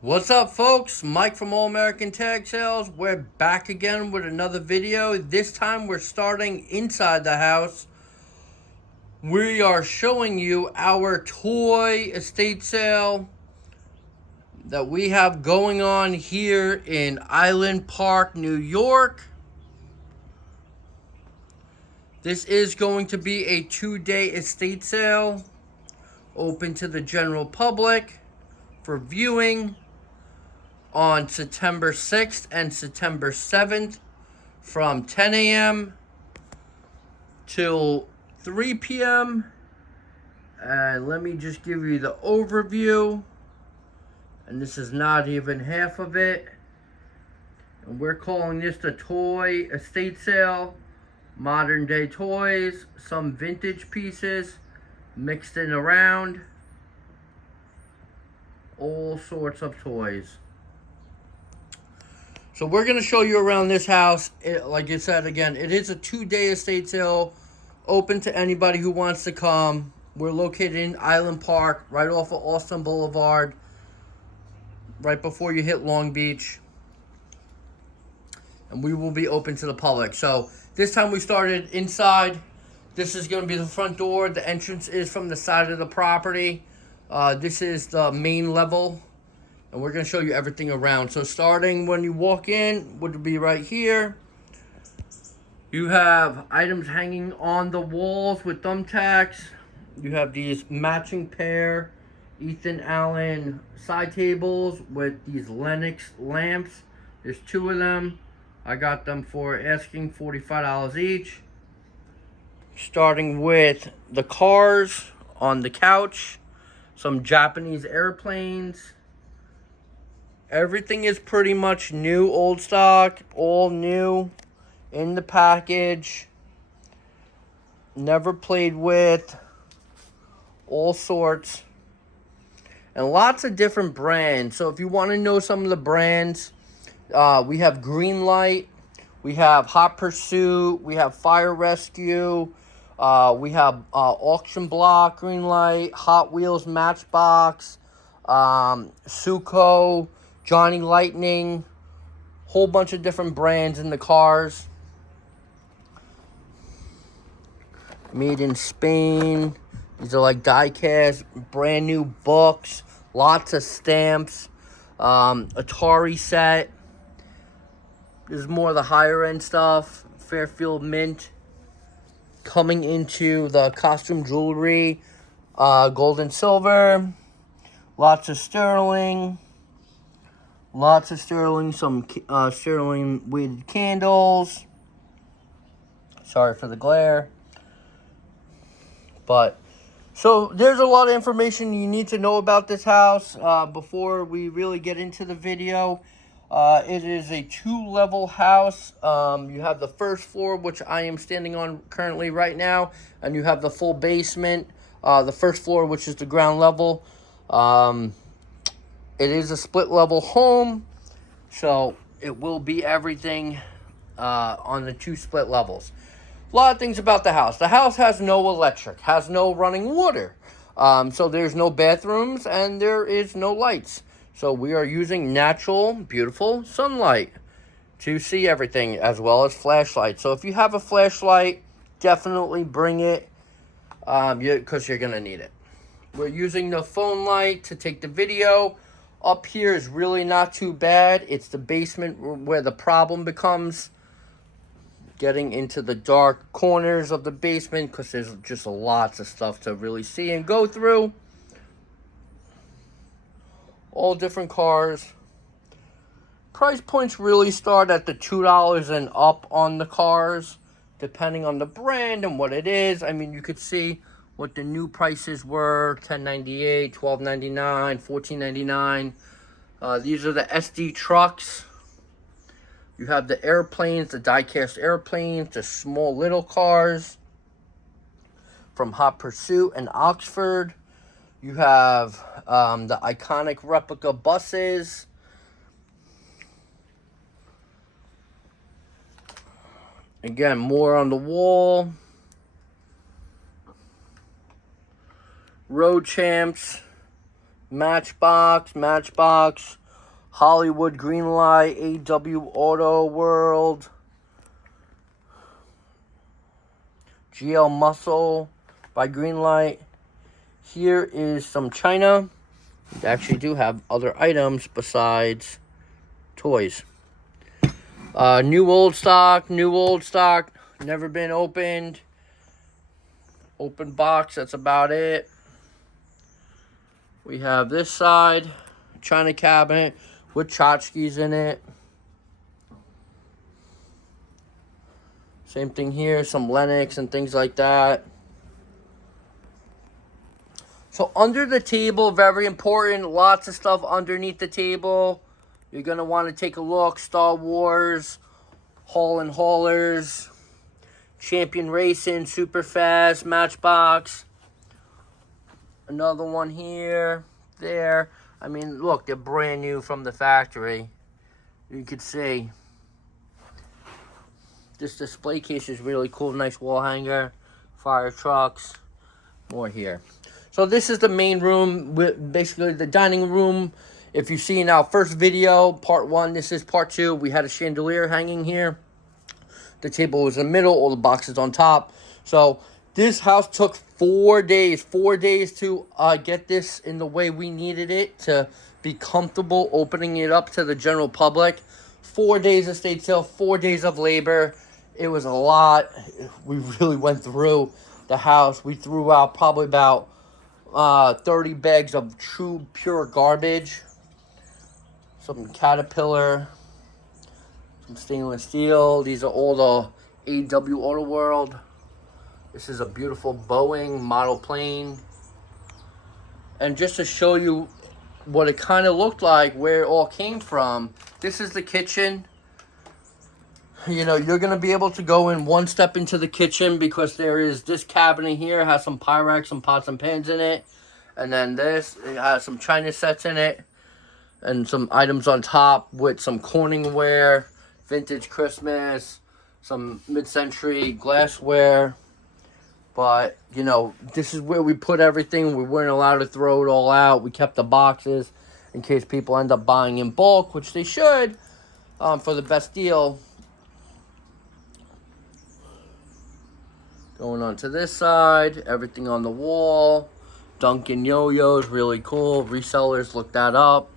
What's up, folks? Mike from All American Tag Sales. We're back again with another video. This time we're starting inside the house. We are showing you our toy estate sale that we have going on here in Island Park, New York. This is going to be a 2-day estate sale, open to the general public for viewing on September 6th and September 7th from 10 a.m. till 3 p.m. And let me just give you the overview. And this is not even half of it. And we're calling this the toy estate sale. Modern day toys, some vintage pieces mixed in around. All sorts of toys. So we're going to show you around this house. Like I said, again, it is a 2-day estate sale, open to anybody who wants to come. We're located in Island Park, right off of Austin Boulevard, right before you hit Long Beach. And we will be open to the public. So this time we started inside. This is going to be the front door. The entrance is from the side of the property. This is the main level. And we're going to show you everything around. So starting when you walk in, would be right here. You have items hanging on the walls with thumbtacks. You have these matching pair Ethan Allen side tables with these Lennox lamps. There's 2 of them. I got them for asking $45 each. Starting with the cars on the couch. Some Japanese airplanes. Everything is pretty much new, old stock, all new in the package. Never played with. All sorts. And lots of different brands. So if you want to know some of the brands, we have Greenlight, we have Hot Pursuit, we have Fire Rescue, we have Auction Block, Greenlight, Hot Wheels Matchbox, Suco, Johnny Lightning, whole bunch of different brands in the cars. Made in Spain. These are like die-cast, brand new books, lots of stamps, Atari set. There's more of the higher end stuff. Fairfield Mint. Coming into the costume jewelry, gold and silver. Lots of sterling. Lots of sterling, some sterling weighted candles. Sorry for the glare. But, so there's a lot of information you need to know about this house before we really get into the video. It is a 2-level house. You have the first floor, which I am standing on currently right now. And you have the full basement. The first floor, which is the ground level. It is a split-level home, so it will be everything on the 2 split levels. A lot of things about the house. The house has no electric, has no running water. So there's no bathrooms, and there is no lights. So we are using natural, beautiful sunlight to see everything, as well as flashlights. So if you have a flashlight, definitely bring it, because you're going to need it. We're using the phone light to take the video. Up here is really not too bad. It's the basement where the problem becomes. Getting into the dark corners of the basement, because there's just lots of stuff to really see and go through. All different cars. Price points really start at the $2 and up on the cars, depending on the brand and what it is. I mean, you could see what the new prices were: $10.98, $12.99, $14.99. These are the SD trucks. You have the airplanes, the die-cast airplanes, the small little cars from Hot Pursuit and Oxford. You have the iconic replica buses. Again, more on the wall. Road Champs, Matchbox, Hollywood Greenlight, AW Auto World, GL Muscle by Greenlight. Here is some China. They actually do have other items besides toys. New old stock, never been opened. Open box, that's about it. We have this side, China cabinet with tchotchkes in it. Same thing here, some Lennox and things like that. So under the table, very important, lots of stuff underneath the table. You're going to want to take a look. Star Wars, Haul and Haulers, Champion Racing, Super Fast, Matchbox. Another one here, there. I mean, look, they're brand new from the factory. You could see. This display case is really cool. Nice wall hanger. Fire trucks. More here. So this is the main room, basically the dining room. If you've seen our first video, part 1, this is part 2. We had a chandelier hanging here. The table was in the middle, all the boxes on top. So this house took 4 days. 4 days to get this in the way we needed it to be comfortable opening it up to the general public. 4 days of estate sale, 4 days of labor. It was a lot. We really went through the house. We threw out probably about 30 bags of true pure garbage. Some Caterpillar, some stainless steel. These are all the AW Auto World. This is a beautiful Boeing model plane. And just to show you what it kind of looked like, where it all came from, this is the kitchen. You know, you're going to be able to go in one step into the kitchen because there is this cabinet here, has some Pyrex, some pots and pans in it. And then this, it has some China sets in it. And some items on top with some Corningware, vintage Christmas, some mid-century glassware. But, you know, this is where we put everything. We weren't allowed to throw it all out. We kept the boxes in case people end up buying in bulk, which they should, for the best deal. Going on to this side, everything on the wall. Duncan yo-yos, really cool. Resellers, look that up.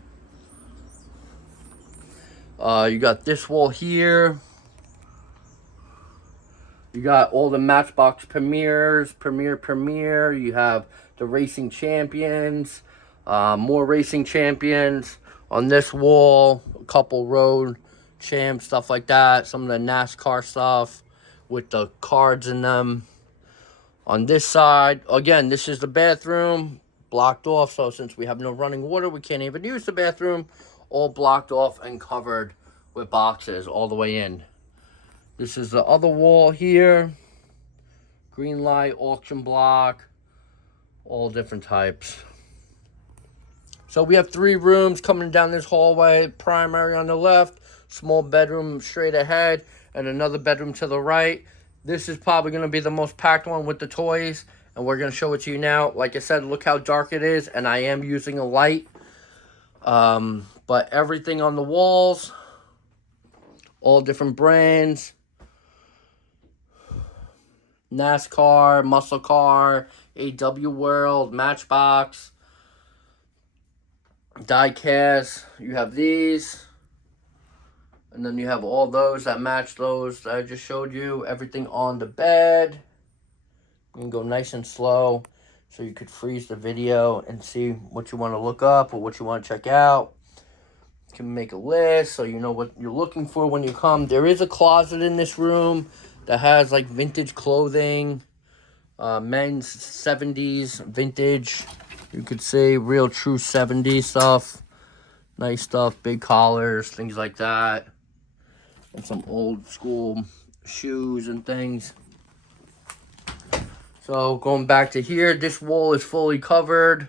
You got this wall here. You got all the Matchbox premieres, premiere. You have the Racing Champions, more Racing Champions. On this wall, a couple Road Champs, stuff like that. Some of the NASCAR stuff with the cards in them. On this side, again, this is the bathroom, blocked off. So since we have no running water, we can't even use the bathroom. All blocked off and covered with boxes all the way in. This is the other wall here. Greenlight, auction block, all different types. So we have 3 rooms coming down this hallway. Primary on the left, small bedroom straight ahead, and another bedroom to the right. This is probably going to be the most packed one with the toys, and we're going to show it to you now. Like I said, look how dark it is, and I am using a light. But everything on the walls, all different brands. NASCAR, Muscle Car, AW World, Matchbox, diecast. You have these. And then you have all those that match those that I just showed you. Everything on the bed. You can go nice and slow so you could freeze the video and see what you want to look up or what you want to check out. You can make a list so you know what you're looking for when you come. There is a closet in this room that has like vintage clothing, men's 70s vintage. You could see real true 70s stuff. Nice stuff, big collars, things like that. And some old school shoes and things. So going back to here, this wall is fully covered.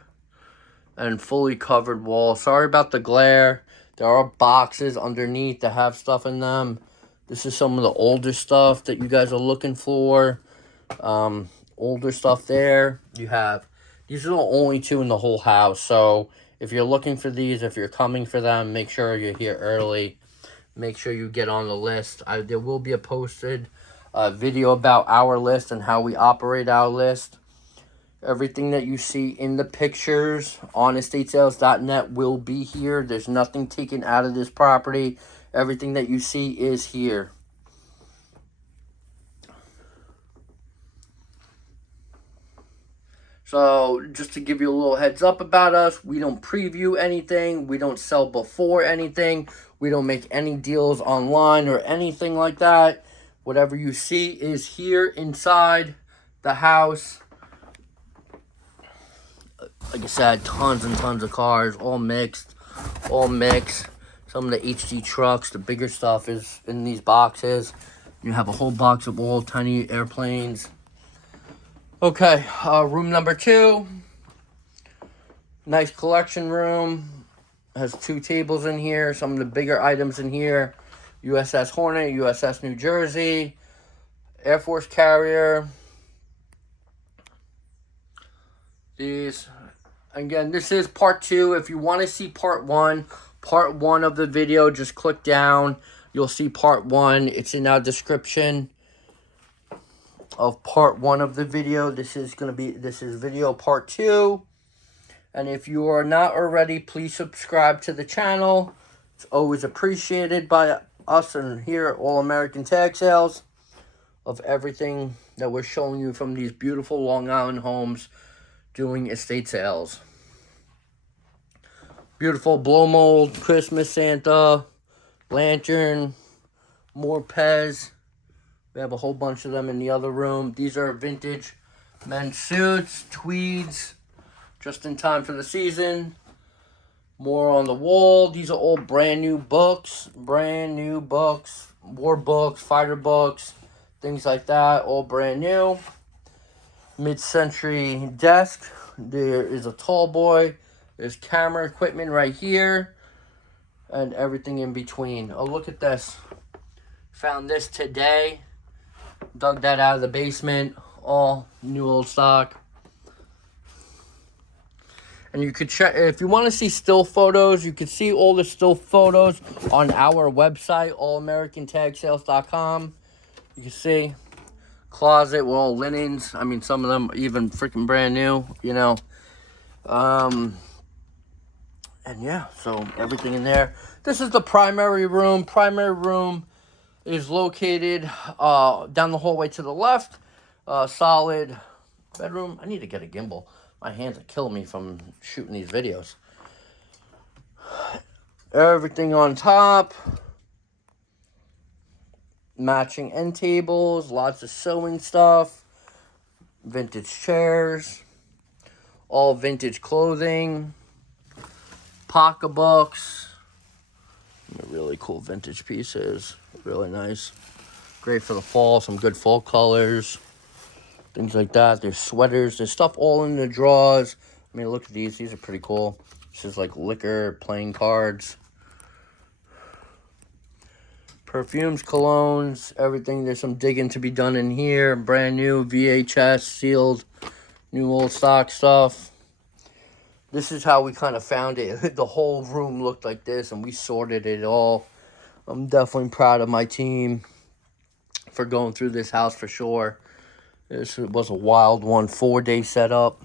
And fully covered wall. Sorry about the glare. There are boxes underneath that have stuff in them. This is some of the older stuff that you guys are looking for. Older stuff there. You have, these are the only 2 in the whole house. So If you're looking for these, if you're coming for them, make sure you're here early. Make sure you get on the list. There will be a posted video about our list and how we operate our list. Everything that you see in the pictures on estatesales.net will be here. There's nothing taken out of this property. Everything that you see is here. So, just to give you a little heads up about us, we don't preview anything. We don't sell before anything. We don't make any deals online or anything like that. Whatever you see is here inside the house. Like I said, tons and tons of cars, all mixed. Some of the HD trucks, the bigger stuff is in these boxes. You have a whole box of all tiny airplanes. Okay, room number 2. Nice collection room. Has 2 tables in here. Some of the bigger items in here. USS Hornet, USS New Jersey, Air Force carrier. These, again, this is part 2. If you want to see part 1 of the video, just click down. You'll see part 1. It's in our description of part 1 of the video. This is video part 2. And if you are not already, please subscribe to the channel. It's always appreciated by us and here at All American Tag Sales of everything that we're showing you from these beautiful Long Island homes doing estate sales. Beautiful blow mold, Christmas Santa, lantern, more Pez. We have a whole bunch of them in the other room. These are vintage men's suits, tweeds, just in time for the season. More on the wall. These are all brand new books. War books, fighter books, things like that. All brand new. Mid-century desk. There is a tall boy. There's camera equipment right here. And everything in between. Oh, look at this. Found this today. Dug that out of the basement. All new old stock. And you could check, if you want to see still photos, you can see all the still photos on our website, allamericantagSales.com. You can see closet with all linens. I mean, some of them even freaking brand new, you know. And yeah, so everything in there. This is the primary room. Primary room is located down the hallway to the left. Solid bedroom. I need to get a gimbal. My hands are killing me from shooting these videos. Everything on top. Matching end tables. Lots of sewing stuff. Vintage chairs. All vintage clothing. Pocketbooks. Really cool vintage pieces. Really nice. Great for the fall. Some good fall colors. Things like that. There's sweaters. There's stuff all in the drawers. I mean, look at these. These are pretty cool. This is like liquor, playing cards. Perfumes, colognes, everything. There's some digging to be done in here. Brand new VHS, sealed, new old stock stuff. This is how we kind of found it. The whole room looked like this, and we sorted it all. I'm definitely proud of my team for going through this house for sure. This was a wild one, 4-day setup.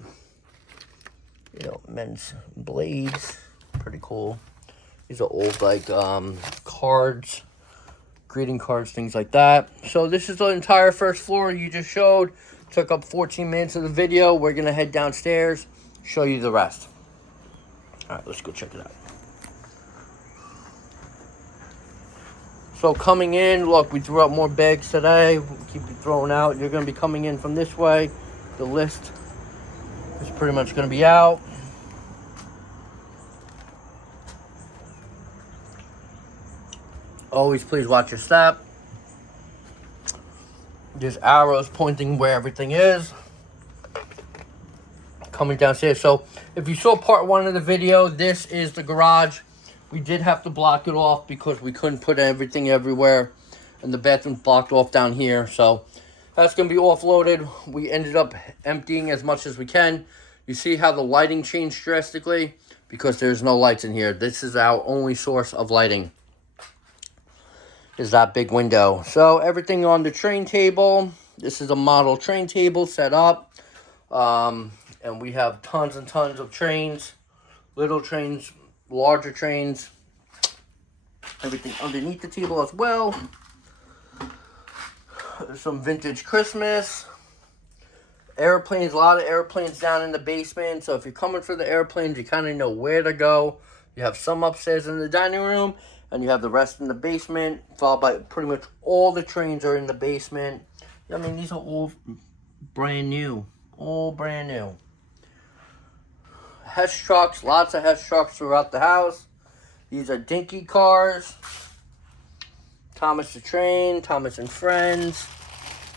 You know, men's blades, pretty cool. These are old, like, cards, greeting cards, things like that. So this is the entire first floor you just showed. Took up 14 minutes of the video. We're going to head downstairs, show you the rest. All right, let's go check it out. So coming in, look, we threw out more bags today. We keep throwing out. You're going to be coming in from this way. The list is pretty much going to be out. Always please watch your step. There's arrows pointing where everything is. Coming downstairs. So if you saw part 1 of the video, this is the garage. We did have to block it off because we couldn't put everything everywhere. And the bathroom's blocked off down here. So that's going to be offloaded. We ended up emptying as much as we can. You see how the lighting changed drastically? because there's no lights in here. This is our only source of lighting, is that big window. So everything on the train table. This is a model train table set up. And we have tons and tons of trains. Little trains, larger trains. Everything underneath the table as well. There's some vintage Christmas. Airplanes, a lot of airplanes down in the basement. So if you're coming for the airplanes, you kind of know where to go. You have some upstairs in the dining room, and you have the rest in the basement, followed by pretty much all the trains are in the basement. I mean, these are all brand new. All brand new. Hess trucks, lots of Hess trucks throughout the house. These are dinky cars. Thomas the Train, Thomas and Friends.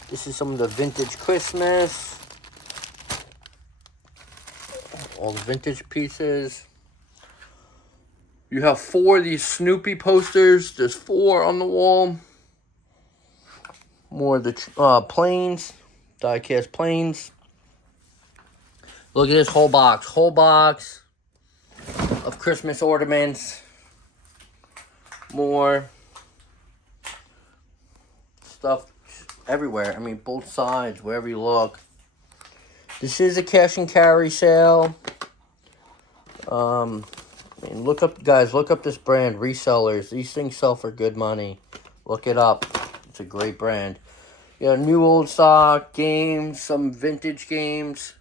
This is some of the vintage Christmas. All the vintage pieces. You have 4 of these Snoopy posters. There's 4 on the wall. More of the planes, die-cast planes. Look at this whole box of Christmas ornaments. More stuff everywhere. I mean, both sides, wherever you look. This is a cash and carry sale. I mean, look up, guys, look up this brand, Resellers. These things sell for good money. Look it up. It's a great brand. You know, new old stock, games, some vintage games.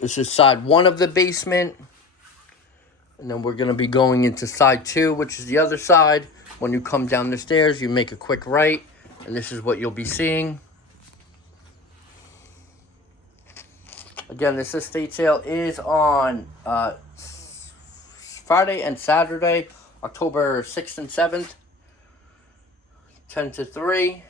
This is side 1 of the basement. And then we're going to be going into side 2, which is the other side. When you come down the stairs, you make a quick right. And this is what you'll be seeing. Again, this estate sale is on Friday and Saturday, October 6th and 7th, 10 to 3.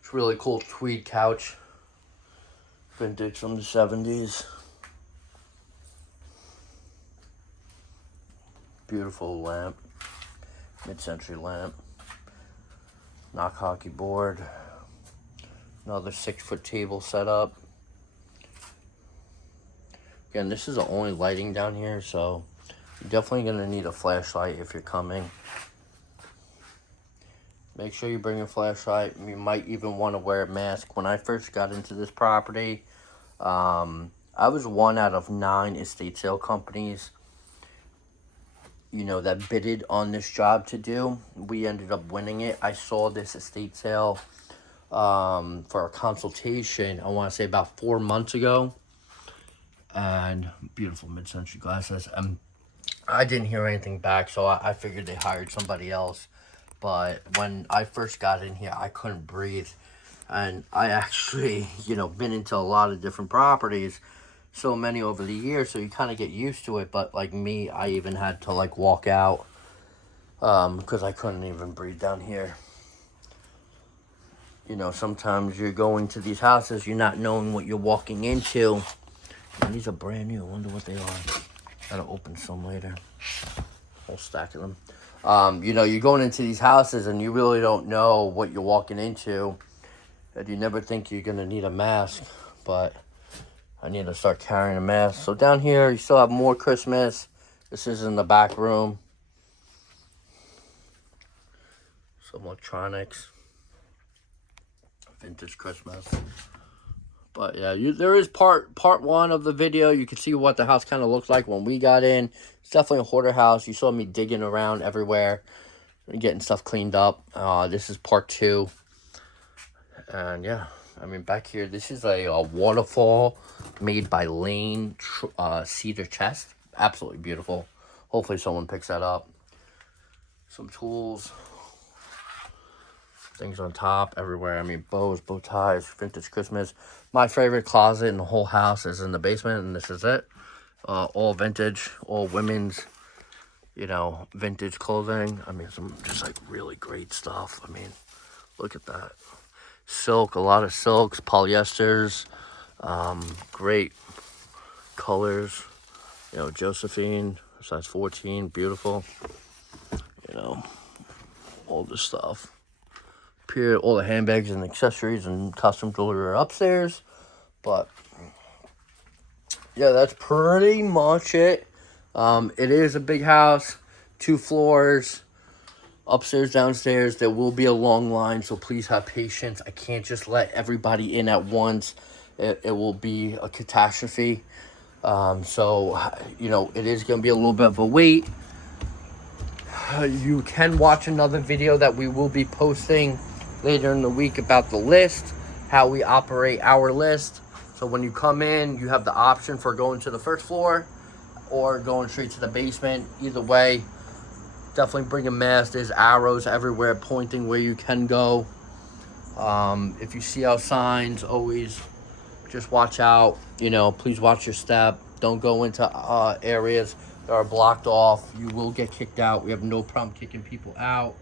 It's really cool tweed couch. Vintage from the 70s. Beautiful lamp. Mid-century lamp. Knock hockey board. Another 6-foot table set up. Again, this is the only lighting down here, so you're definitely going to need a flashlight if you're coming. Make sure you bring a flashlight. You might even want to wear a mask. When I first got into this property, I was 1 out of 9 estate sale companies, you know, that bidded on this job to do. We ended up winning it. I saw this estate sale for a consultation, I want to say about 4 months ago. And beautiful mid-century glasses. I didn't hear anything back, so I figured they hired somebody else. But when I first got in here, I couldn't breathe. And I actually, you know, been into a lot of different properties, so many over the years, so you kind of get used to it. But like me, I even had to like walk out because I couldn't even breathe down here. You know, sometimes you're going to these houses, you're not knowing what you're walking into. And these are brand new. I wonder what they are. Gotta open some later. Whole stack of them. You know, you're going into these houses and you really don't know what you're walking into. And you never think you're going to need a mask. But I need to start carrying a mask. So down here, you still have more Christmas. This is in the back room. Some electronics. Vintage Christmas. But yeah, there is part 1 of the video. You can see what the house kind of looks like when we got in. It's definitely a hoarder house. You saw me digging around everywhere and getting stuff cleaned up. This is part 2. And yeah, I mean, back here, this is a waterfall made by Lane cedar chest. Absolutely beautiful. Hopefully someone picks that up. Some tools. Things on top everywhere. I mean, bows, bow ties, vintage Christmas. My favorite closet in the whole house is in the basement, and this is it. All vintage, all women's you know, vintage clothing. I mean, some just like really great stuff. I mean, look at that. Silk, a lot of silks, polyesters, great colors. You know, Josephine, size 14, beautiful. You know, all this stuff. Period. All the handbags and accessories and costume jewelry are upstairs. But yeah, that's pretty much it. It is a big house, 2 floors, upstairs, downstairs. There will be a long line, so please have patience. I can't just let everybody in at once. It will be a catastrophe. So, you know, it is going to be a little bit of a wait. You can watch another video that we will be posting later in the week about the list, how we operate our list. So when you come in, you have the option for going to the first floor or going straight to the basement. Either way, definitely bring a mask. There's arrows everywhere pointing where you can go. If you see our signs, always just watch out. You know, please watch your step. Don't go into areas that are blocked off. You will get kicked out. We have no problem kicking people out.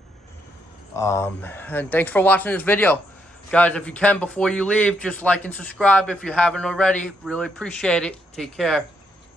And thanks for watching this video. Guys, if you can, before you leave, just like and subscribe if you haven't already. Really appreciate it. Take care.